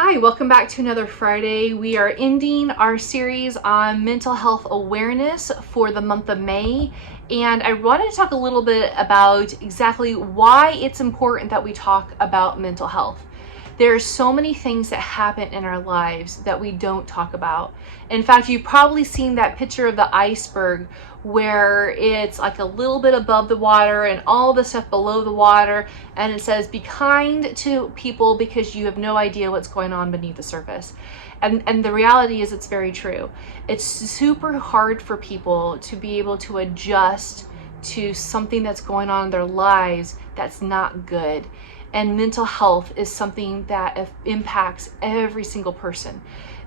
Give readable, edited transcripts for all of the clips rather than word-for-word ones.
Hi, welcome back to another Friday. We are ending our series on mental health awareness for the month of May. And I wanted to talk a little bit about exactly why it's important that we talk about mental health. There are so many things that happen in our lives that we don't talk about. In fact, you've probably seen that picture of the iceberg where it's like a little bit above the water and all the stuff below the water, and it says be kind to people because you have no idea what's going on beneath the surface. And the reality is it's very true. It's super hard for people to be able to adjust to something that's going on in their lives that's not good. And mental health is something that impacts every single person.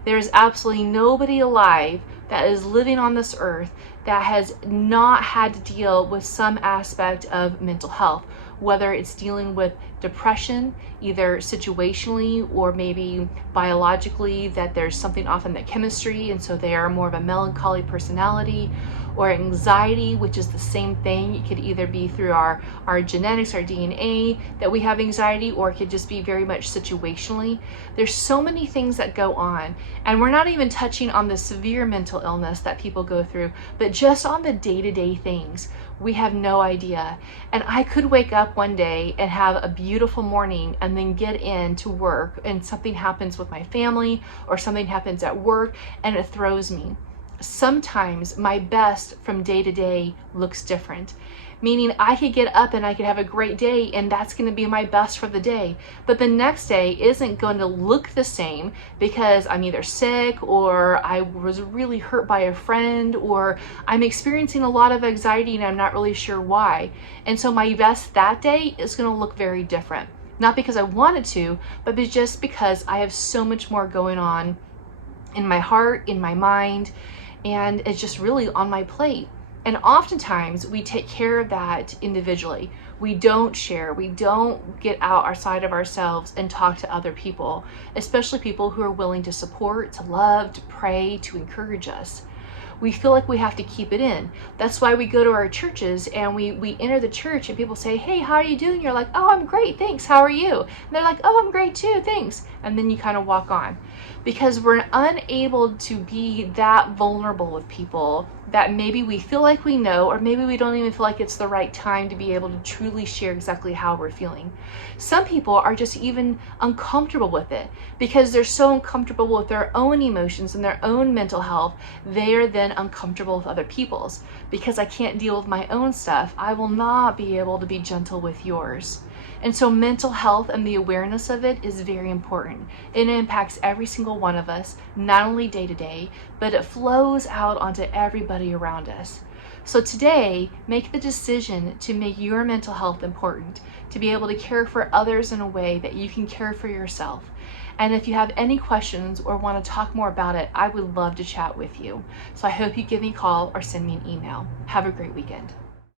There's absolutely nobody alive that is living on this earth that has not had to deal with some aspect of mental health, whether it's dealing with depression, either situationally or maybe biologically, that there's something off in the chemistry and so they are more of a melancholy personality, or anxiety, which is the same thing. It could either be through our genetics, our DNA, that we have anxiety, or it could just be very much situationally. There's so many things that go on, and we're not even touching on the severe mental illness that people go through, but just on the day-to-day things, we have no idea. And I could wake up one day and have a beautiful morning and then get into work and something happens with my family or something happens at work and it throws me. Sometimes my best from day to day looks different, meaning I could get up and I could have a great day and that's going to be my best for the day, but the next day isn't going to look the same because I'm either sick or I was really hurt by a friend or I'm experiencing a lot of anxiety and I'm not really sure why. And so my best that day is going to look very different, not because I wanted to, but just because I have so much more going on in my heart, in my mind, and it's just really on my plate. And oftentimes we take care of that individually. We don't share, we don't get out our side of ourselves and talk to other people, especially people who are willing to support, to love, to pray, to encourage us. We feel like we have to keep it in. That's why we go to our churches and we enter the church and people say, hey, how are you doing? You're like, oh, I'm great, thanks, how are you? And they're like, oh, I'm great too, thanks. And then you kind of walk on. Because we're unable to be that vulnerable with people that maybe we feel like we know, or maybe we don't even feel like it's the right time to be able to truly share exactly how we're feeling. Some people are just even uncomfortable with it because they're so uncomfortable with their own emotions and their own mental health, they are then uncomfortable with other people's. Because I can't deal with my own stuff, I will not be able to be gentle with yours. And so mental health and the awareness of it is very important. It impacts every single one of us, not only day to day, but it flows out onto everybody around us. So today, make the decision to make your mental health important, to be able to care for others in a way that you can care for yourself. And if you have any questions or want to talk more about it, I would love to chat with you. So I hope you give me a call or send me an email. Have a great weekend.